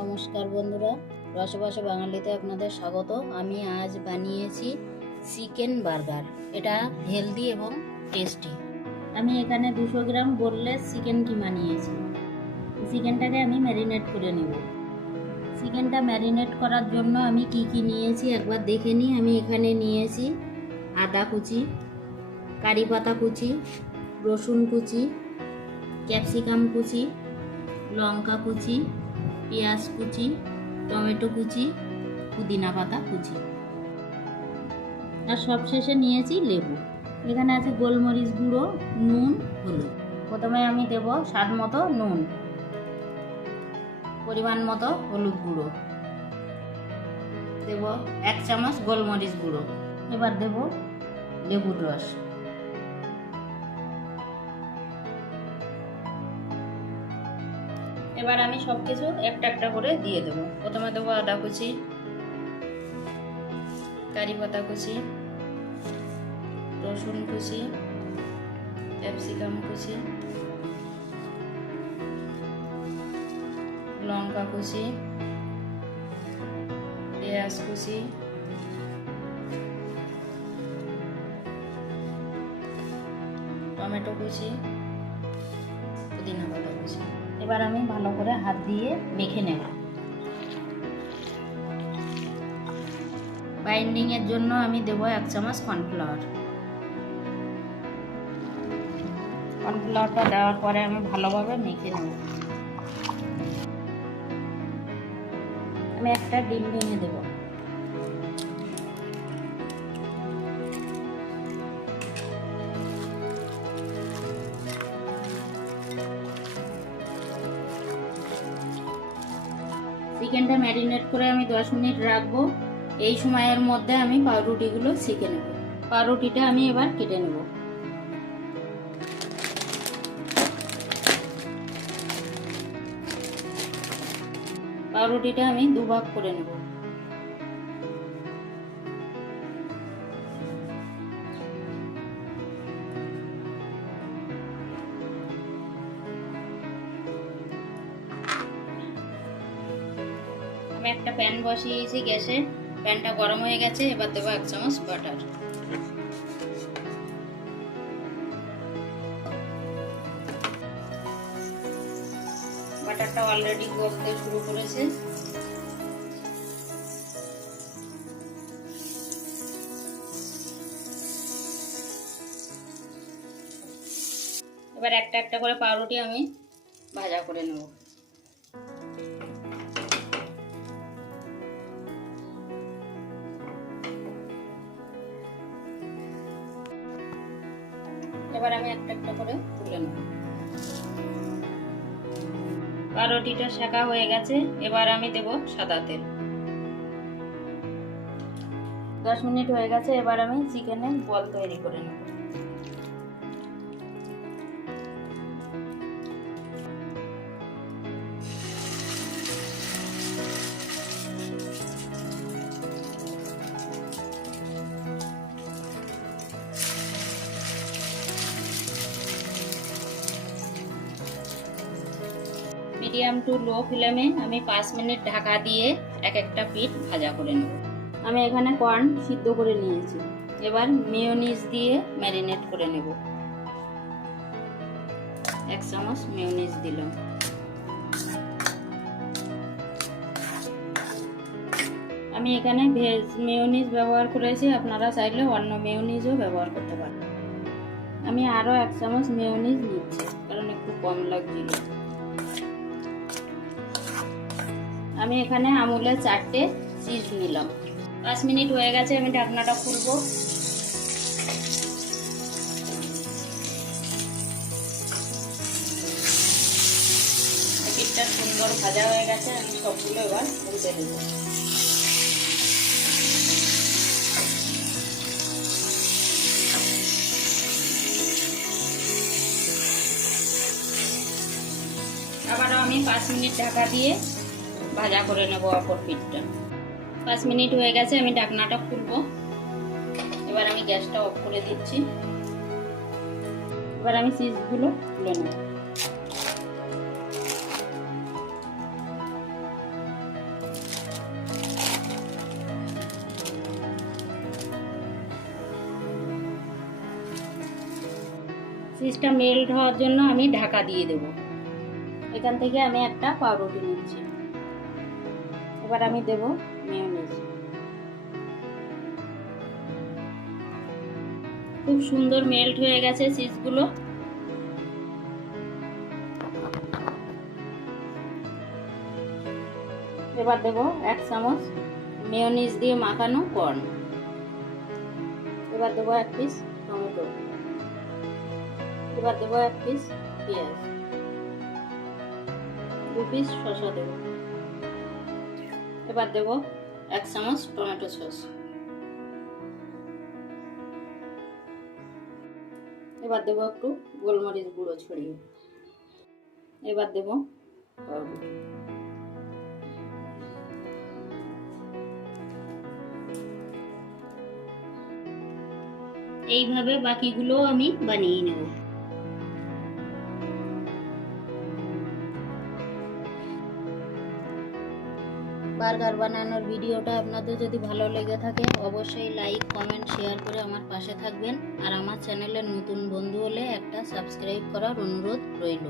নমস্কার বন্ধুরা, রসবসে বাঙালিতে আপনাদের স্বাগত। আমি আজ বানিয়েছি চিকেন বার্গার। এটা হেলদি এবং টেস্টি। আমি এখানে 200 গ্রাম বোনলেস চিকেন কিমা নিয়েছি। চিকেনটাকে আমি ম্যারিনেট করে নেব। চিকেনটা ম্যারিনেট করার জন্য আমি কি নিয়েছি একবার দেখে নিই। আমি এখানে নিয়েছি আদা কুচি, কারি পাতা কুচি, রসুন কুচি, ক্যাপসিকাম কুচি, লঙ্কা কুচি, পেঁয়াজ কুচি, টমেটো কুচি, পুদিনা পাতা কুচি, আর সবশেষে নিয়েছি লেবু। এখানে আছে গোলমরিচ গুঁড়ো, নুন, হলুদ। প্রথমে আমি দেব স্বাদ মতো নুন, পরিমাণ মতো হলুদ গুঁড়ো, দেব 1 চামচ গোলমরিচ গুঁড়ো। এবার দেব লেবুর রস। এবার আমি সবকিছু একটা একটা করে দিয়ে দেবো। প্রথমে দেবো আদা কুচি, কারি পাতা কুচি, রসুন কুচি, ক্যাপসিকাম কুচি, লঙ্কা কুচি, পেঁয়াজ কুচি, টমেটো কুচি, পুদিনা পাতা কুচি। এবার আমি ভালো করে হাত দিয়ে মেখে নেব। বাইন্ডিং এর জন্য আমি দেব 1 চামচ কর্নফ্লাওয়ার। কর্নফ্লাওয়ারটা দেওয়ার পরে আমি ভালোভাবে মেখে নেব। আমি একটা ডিম ভেঙে দেব। চিকেনটা ম্যারিনেট করে আমি 10 মিনিট রাখবো। এই সময়ের মধ্যে আমি পাউরুটিগুলো সেঁকে নেব। পাউরুটিটা আমি এবার কেটে নেব। পাউরুটিটা আমি 2 ভাগ করে নেব। আমি একটা প্যান বসিয়েছি গ্যাসে। প্যানটা গরম হয়ে গেছে। এবার দেবো 1 চামচ বাটার। বাটারটা অলরেডি গলতে শুরু করেছে। এবার একটা একটা করে পাউরুটি আমি ভাজা করে নেব। এবার আমি একটা একটা করে তুলে নেব। পাউরুটিটা সেঁকা হয়ে গেছে। এবার আমি দেব সাদা তেল। 10 মিনিট হয়ে গেছে। এবার আমি চিকেনের বল তৈরি করে নেব। মিডিয়াম টু লো ফ্লেমে আমি 5 মিনিট ঢাকা দিয়ে এক একটা পিঠ ভাজা করে নেব। আমি এখানে কর্ন সিদ্ধ করে নিয়েছি। এবার মেয়োনিজ দিয়ে ম্যারিনেট করে নেব। 1 চামচ মেয়োনিজ দিলাম। আমি এখানে ভেজ মেয়োনিজ ব্যবহার করেছি, আপনারা চাইলে অন্য মেয়োনিজও ব্যবহার করতে পারেন। আমি আরও 1 চামচ মেয়োনিজ নিচ্ছি, কারণ একটু কম লাগছিল। আমি এখানে আমুলের 4টে চিজ নিলাম। 5 মিনিট হয়ে গেছে। আমি ঢাকনাটা খুলবো। পিঠটা সুন্দর ভাজা হয়ে গেছে। আমি সবগুলো এবার উল্টে দেবো। আবারও আমি 5 মিনিট ঢাকা দিয়ে ভাজা করে নেব অপর পিঠটা। 5 মিনিট হয়ে গেছে। আমি ঢাকনাটা খুলবো। এবার আমি গ্যাসটা অফ করে দিচ্ছি। এবার আমি চিজগুলো তুলে নেব। চিজটা মেল্ট হওয়ার জন্য আমি ঢাকা দিয়ে দেব। এখান থেকে আমি একটা পাউরুটি নিচ্ছি। এবার আমি দেব মেয়োনিজ। খুব সুন্দর মেল্ট হয়ে গেছে চিজগুলো। এবার দেব 1 চামচ মেয়োনিজ দিয়ে মাখানো কর্ন। এবার দেবো 1 পিস টমেটো। এবার দেবো 1 পিস পেঁয়াজ, 2 পিস শসা দেব। এবার দেব 1 চামচ টমেটো সস। এবার দেব একটু গোলমরিচ গুঁড়ো ছড়িয়ে। এবার দেব পাউরুটি। এইভাবে বাকিগুলো আমি বানিয়ে নেব। বার্গার বানানোর ভিডিওটা আপনাদের যদি ভালো লেগে থাকে অবশ্যই লাইক, কমেন্ট, শেয়ার করে আমার পাশে থাকবেন। আর আমার চ্যানেলের নতুন বন্ধু হলে একটা সাবস্ক্রাইব করার অনুরোধ রইল।